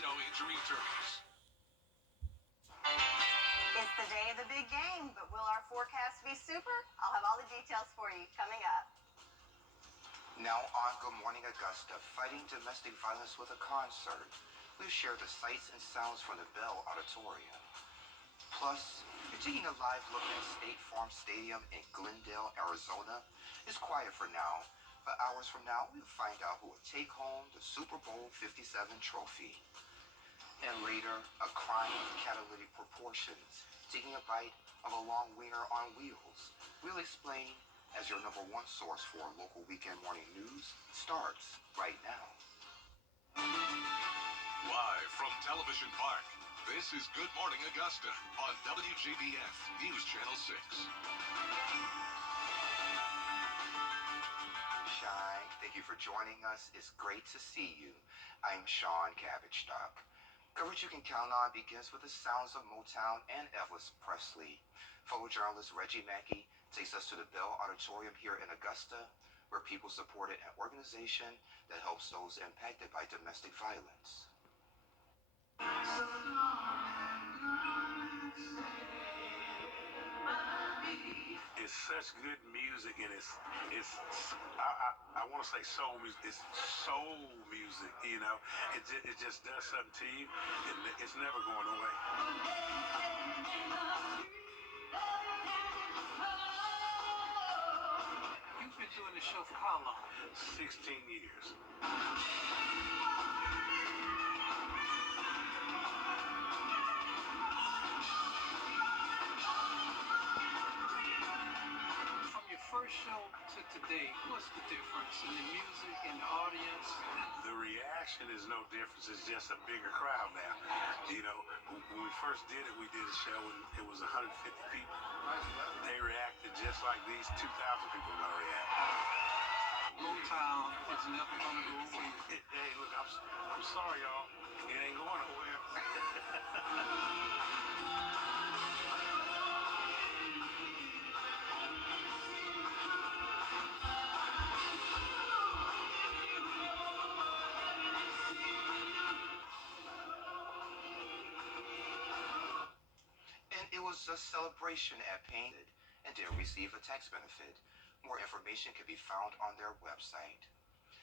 casino injury attorneys. It's the day of the big game, but will our forecast be super? I'll have all the details for you coming up. Now on Good Morning Augusta, fighting domestic violence with a concert. We'll share the sights and sounds from the Bell Auditorium. Plus, you're taking a live look at State Farm Stadium in Glendale, Arizona. It's quiet for now, but hours from now, we'll find out who will take home the Super Bowl 57 trophy. And later, a crime of catalytic proportions, taking a bite of a long wiener on wheels. We'll explain as your number one source for local weekend morning news starts right now. Live from Television Park, this is Good Morning Augusta on Wjbf News Channel 6. Shine, thank you for joining us. It's great to see you. I'm Sean Cabbage-Stock. Coverage you can count on begins with the sounds of Motown and Elvis Presley. Photojournalist Reggie Mackey takes us to the Bell Auditorium here in Augusta, where people supported an organization that helps those impacted by domestic violence. It's such good music, and I want to say soul music. It's soul music, you know. It just does something to you, and it's never going away. You've been doing the show for how long? 16 years. From your first show to today, what's the difference in the music and the audience? The reaction is no difference. It's just a bigger crowd now. You know, when we first did it, we did a show and it was 150 people. They reacted just like these 2,000 people are going to react. Motown is never gonna go away. Hey, look, I'm sorry, y'all. It ain't going nowhere. And it was a celebration at Painted and didn't receive a tax benefit. More information can be found on their website.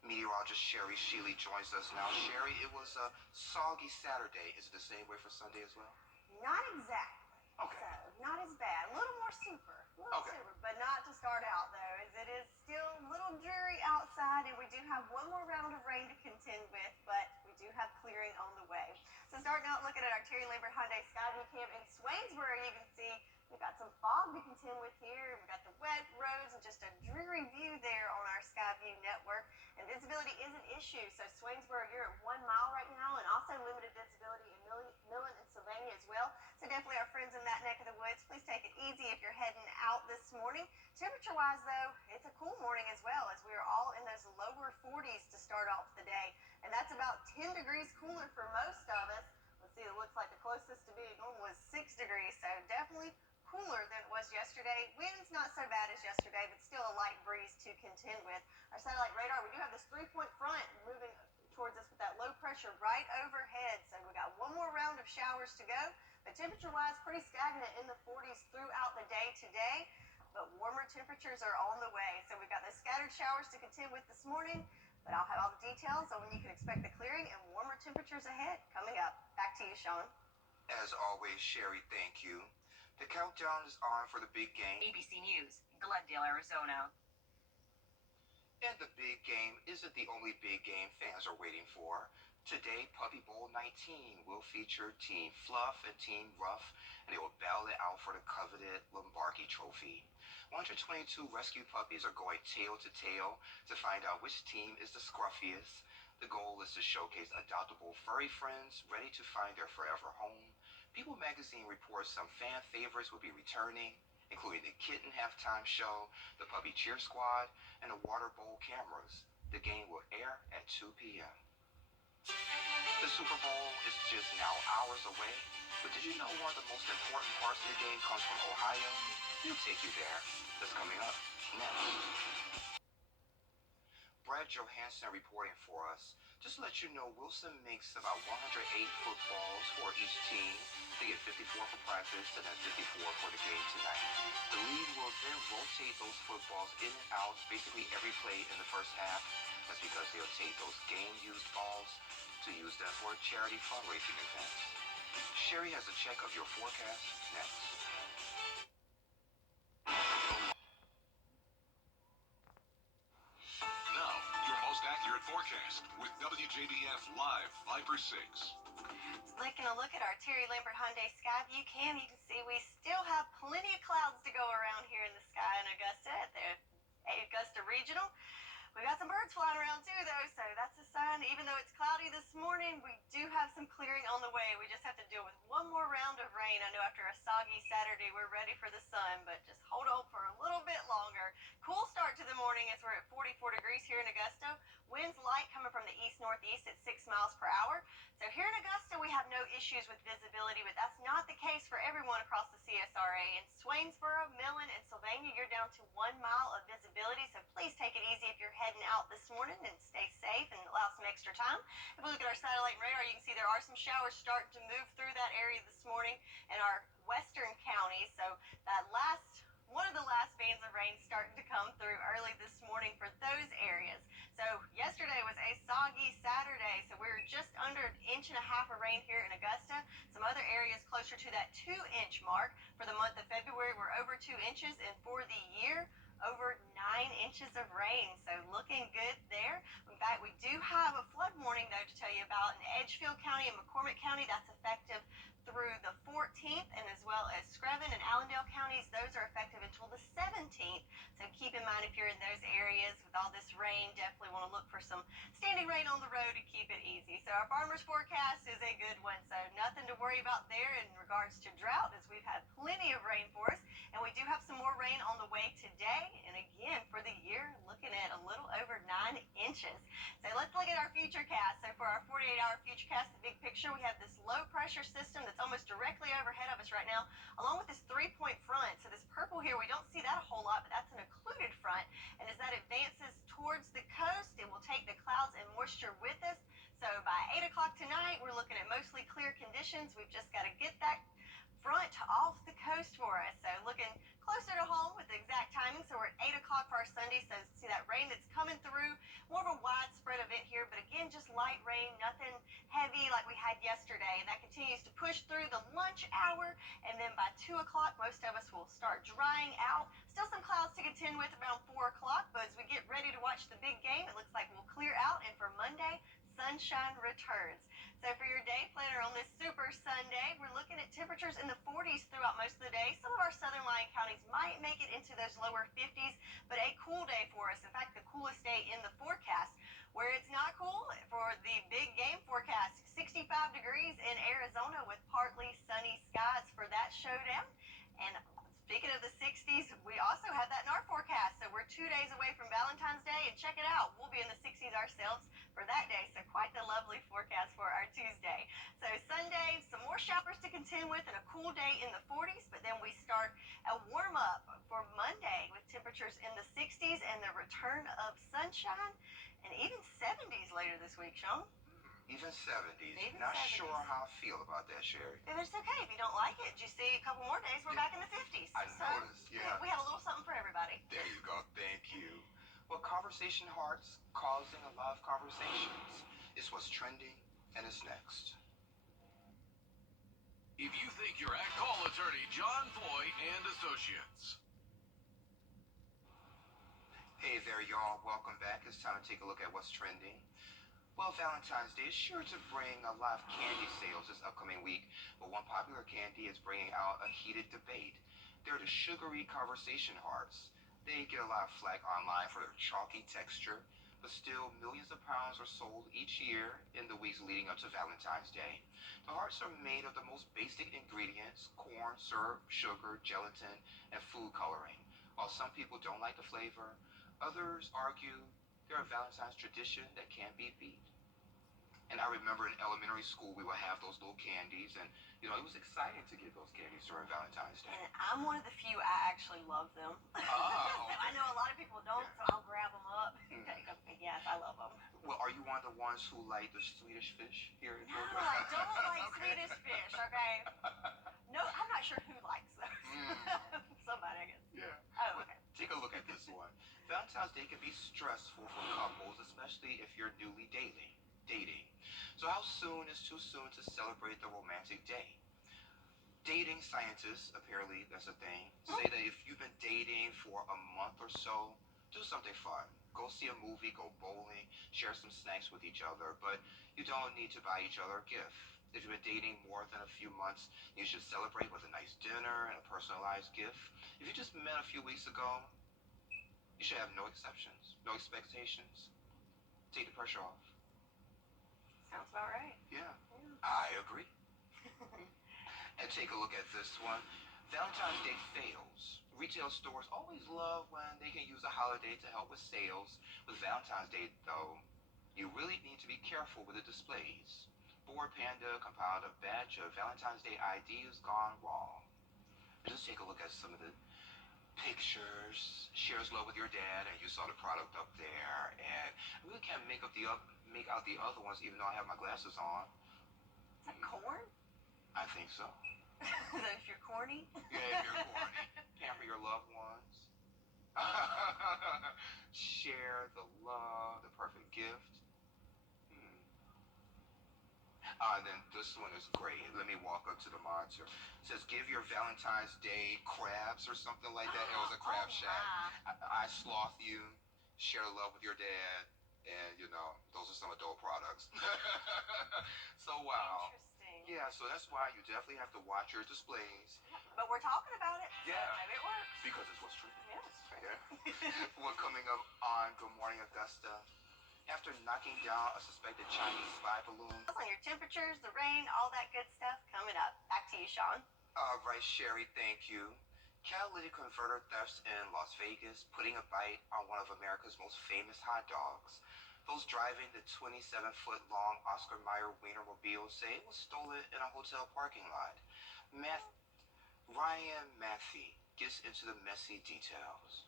Meteorologist Sherry Sheely joins us now. Sherry, it was a soggy Saturday. Is it the same way for Sunday as well? Not exactly. Okay. So, not as bad. A little more super. Okay. Super, but not to start out, though, as it is still a little dreary outside, and we do have one more round of rain to contend with, but we do have clearing on the way. So starting out looking at our Terry Lambert Hyundai Skyview Cam in Swainsboro, you can see we've got some fog to contend with here. We've got the wet roads and just a dreary view there on our Skyview network. And visibility is an issue. So Swainsboro, you're at 1 mile right now, and also limited visibility in Millen and Sylvania as well. So definitely our friends in that neck of the woods, please take it easy if you're heading out this morning. Temperature-wise, though, it's a cool morning as well, as we are all in those lower 40s to start off the day. And that's about 10 degrees cooler for most of us. Let's see, it looks like the closest to being normal was 6 degrees, so definitely cooler than it was yesterday. Wind's not so bad as yesterday, but still a light breeze to contend with. Our satellite radar, we do have this 3-point front moving towards us with that low pressure right overhead. So we got one more round of showers to go, but temperature-wise, pretty stagnant in the 40s throughout the day today. But warmer temperatures are on the way. So we've got those scattered showers to contend with this morning, but I'll have all the details on when you can expect the clearing and warmer temperatures ahead coming up. Back to you, Sean. As always, Sherry, thank you. The countdown is on for the big game. ABC News, Glendale, Arizona. And the big game isn't the only big game fans are waiting for. Today, Puppy Bowl 19 will feature Team Fluff and Team Rough, and they will battle it out for the coveted Lombardi Trophy. 122 rescue puppies are going tail to tail to find out which team is the scruffiest. The goal is to showcase adoptable furry friends ready to find their forever home. People magazine reports some fan favorites will be returning, including the Kitten halftime show, the Puppy Cheer Squad, and the Water Bowl cameras. The game will air at 2 p.m. The Super Bowl is just now hours away, but did you know one of the most important parts of the game comes from Ohio? We'll take you there. That's coming up next. Brad Johansson reporting for us. Just to let you know, Wilson makes about 108 footballs for each team. They get 54 for practice and then 54 for the game tonight. The league will then rotate those footballs in and out basically every play in the first half. That's because they'll take those game-used balls to use them for charity fundraising events. Sherry has a check of your forecast next. Now, your most accurate forecast with WJBF Live 5/6. Taking a look at our Terry Lambert Hyundai Sky View cam, you can see we still have plenty of clouds to go around here in the sky in Augusta at the Augusta Regional. We got some birds flying around too, though, so that's a sign. Even though it's cloudy this morning, we do have some clearing on the way. We just have to deal with one more round of rain. I know after a soggy Saturday, we're ready for the sun, but just hold on for a little bit longer. Cool start to the morning as we're at 44 degrees here in Augusta. Winds light coming from the east-northeast at 6 miles per hour. So here in Augusta, we have no issues with visibility, but that's not the case for everyone across the CSRA. In Swainsboro, Millen, and Sylvania, you're down to 1 mile of visibility, so please take it easy if you're heading out this morning and stay safe and allow some extra time. If we look at our satellite and radar, you can see there are some showers starting to move through that area this morning in our western counties. So one of the last bands of rain starting to come through early this morning for those areas. So yesterday was a soggy Saturday, so we were just under 1.5 inches of rain here in Augusta. Some other areas closer to that 2-inch mark. For the month of February, we're over 2 inches, and for the year, over 9 inches of rain. So looking good there. In fact, we do have a flood warning, though, to tell you about in Edgefield County and McCormick County. That's effective through the 14th, and as well as Screven and Allendale counties, those are effective until the 17th. So keep in mind, if you're in those areas with all this rain, definitely want to look for some standing rain on the road to keep it easy. So our farmers forecast is a good one, so nothing to worry about there in regards to drought, as we've had plenty of rain for us, and we do have some more rain on the way today. And again, for the year, looking at a little over 9 inches. So let's look at our futurecast. So for our 48-hour futurecast, the big picture, we have this low pressure system that's almost directly overhead of us right now, along with this 3-point front. So this purple here, we don't see that a whole lot, but that's an occluded front. And as that advances towards the coast, it will take the clouds and moisture with us. So by 8 o'clock tonight, we're looking at mostly clear conditions. We've just got to get that front off the coast for us. So looking closer to home with the exact timing. So we're at 8 o'clock for our Sunday. So see that rain that's coming through. More of a widespread event here, but again, just light rain, nothing heavy like we had yesterday. And that continues to push through the lunch hour. And then by 2 o'clock, most of us will start drying out. Still some clouds to contend with around 4 o'clock, but as we get ready to watch the big game, it looks like we'll clear out. And for Monday, sunshine returns. So for your day planner on this Super Sunday, we're looking at temperatures in the 40s throughout most of the day. Some of our southern lying counties might make it into those lower 50s, but a cool day for us. In fact, the coolest day in the forecast. Where it's not cool, for the big game forecast, 65 degrees in Arizona with partly sunny skies for that showdown. And speaking of the 60s, we also have that in our forecast. So we're 2 days away from Valentine's Day, and check it out, we'll be in the 60s ourselves for that day. So quite the lovely forecast for our Tuesday. So Sunday, some more showers to contend with and a cool day in the 40s, but then we start a warm up for Monday with temperatures in the 60s and the return of sunshine, and even 70s later this week, Sean. Even 70s. Even Not 70s. sure how I feel about that, Sherry. If it's okay if you don't like it. You see, a couple more days, we're back in the 50s. I noticed, yeah. We have a little something for everybody. There you go. Thank you. Well, conversation hearts causing a lot of conversations. It's what's trending, and it's next. If you think you're at, call attorney John Foy and Associates. Hey there, y'all. Welcome back. It's time to take a look at what's trending. Well, Valentine's Day is sure to bring a lot of candy sales this upcoming week, but one popular candy is bringing out a heated debate. They're the sugary conversation hearts. They get a lot of flack online for their chalky texture, but still millions of pounds are sold each year in the weeks leading up to Valentine's Day. The hearts are made of the most basic ingredients: corn, syrup, sugar, gelatin, and food coloring. While some people don't like the flavor, others argue they're a Valentine's tradition that can't be beat. And I remember in elementary school, we would have those little candies, and it was exciting to get those candies during Valentine's Day. And I'm one of the few, I actually love them. Oh. I know a lot of people don't, so I'll grab grab them up, take them. Yes, I love them. Well, are you one of the ones who like the Swedish fish here in No, Georgia? I don't like Swedish fish. Okay. No, I'm not sure who likes those. Somebody, I guess. Yeah. Oh, Well, okay. take a look at this one. Valentine's Day can be stressful for couples, especially if you're newly dating. So how soon is too soon to celebrate the romantic day? Dating scientists, apparently that's a thing, say that if you've been dating for a month or so, do something fun. Go see a movie, go bowling, share some snacks with each other, but you don't need to buy each other a gift. If you've been dating more than a few months, you should celebrate with a nice dinner and a personalized gift. If you just met a few weeks ago, you should have no exceptions, no expectations. Take the pressure off. Sounds about right. Yeah, I agree. And take a look at this one. Valentine's Day fails. Retail stores always love when they can use a holiday to help with sales. With Valentine's Day, though, you really need to be careful with the displays. Board Panda compiled a batch of Valentine's Day ideas gone wrong. And just take a look at some of the pictures. Shares love with your dad, and you saw the product up there. And I really can't make out the other ones, even though I have my glasses on. Is that corn? I think so. Is that if you're corny? Yeah, if you're corny. Pamper your loved ones. Share the love, the perfect gift. Then this one is great. Let me walk up to the monitor. It says, give your Valentine's Day crabs or something like that. It was a crab shack. I sloth you, share the love with your dad, and, those are some adult products. So, wow. Interesting. Yeah, so that's why you definitely have to watch your displays. But we're talking about it. So Yeah. maybe it works. Because it's what's true. Yeah, it's true. Yeah. Well, coming up on Good Morning Augusta, after knocking down a suspected Chinese spy balloon. On your temperatures, the rain, all that good stuff coming up. Back to you, Sean. All right, Sherry, thank you. Catalytic converter thefts in Las Vegas, putting a bite on one of America's most famous hot dogs. Those driving the 27-foot-long Oscar Mayer Wienermobile say it was stolen in a hotel parking lot. Ryan Matthey gets into the messy details.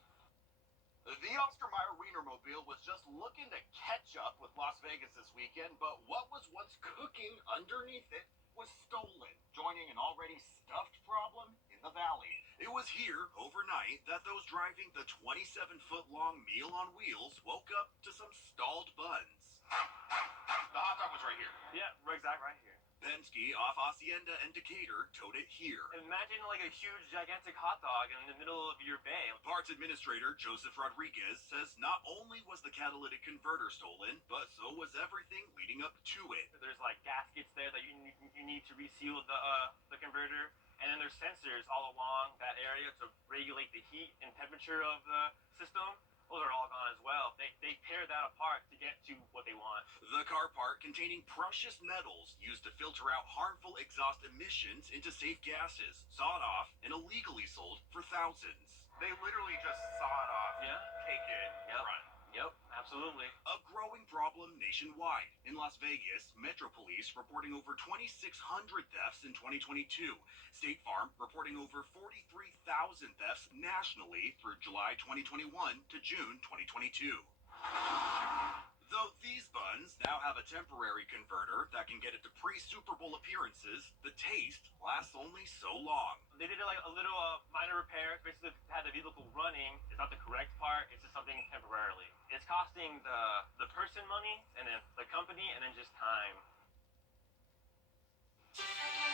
The Oscar Mayer Wienermobile was just looking to catch up with Las Vegas this weekend, but what was once cooking underneath it was stolen, joining an already stuffed problem in the valley. It was here overnight that those driving the 27-foot-long meal on wheels woke up to some stalled buns. The hot dog was right here. Yeah, exactly right here. Penske off Hacienda and Decatur towed it here. Imagine like a huge, gigantic hot dog in the middle of your bay. Parts Administrator Joseph Rodriguez says not only was the catalytic converter stolen, but so was everything leading up to it. There's like gaskets there that you need to reseal the converter, and then there's sensors all along that area to regulate the heat and temperature of the system. Those are all gone as well. They tear that apart to get to what they want. The car part containing precious metals used to filter out harmful exhaust emissions into safe gases, sawed off and illegally sold for thousands. They literally just saw it off, Yeah. take it, Yep. run. Yep, absolutely. A growing problem nationwide. In Las Vegas, Metro Police reporting over 2,600 thefts in 2022. State Farm reporting over 43,000 thefts nationally through July 2021 to June 2022. Though these buns now have a temporary converter that can get it to pre-Super Bowl appearances, the taste lasts only so long. They did like a little minor repair, basically had the vehicle running. It's not the correct part, it's just something temporarily. It's costing the person money, and then the company, and then just time.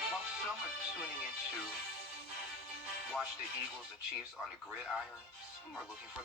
While some are tuning in to watch the Eagles and Chiefs on the gridiron, some are looking for the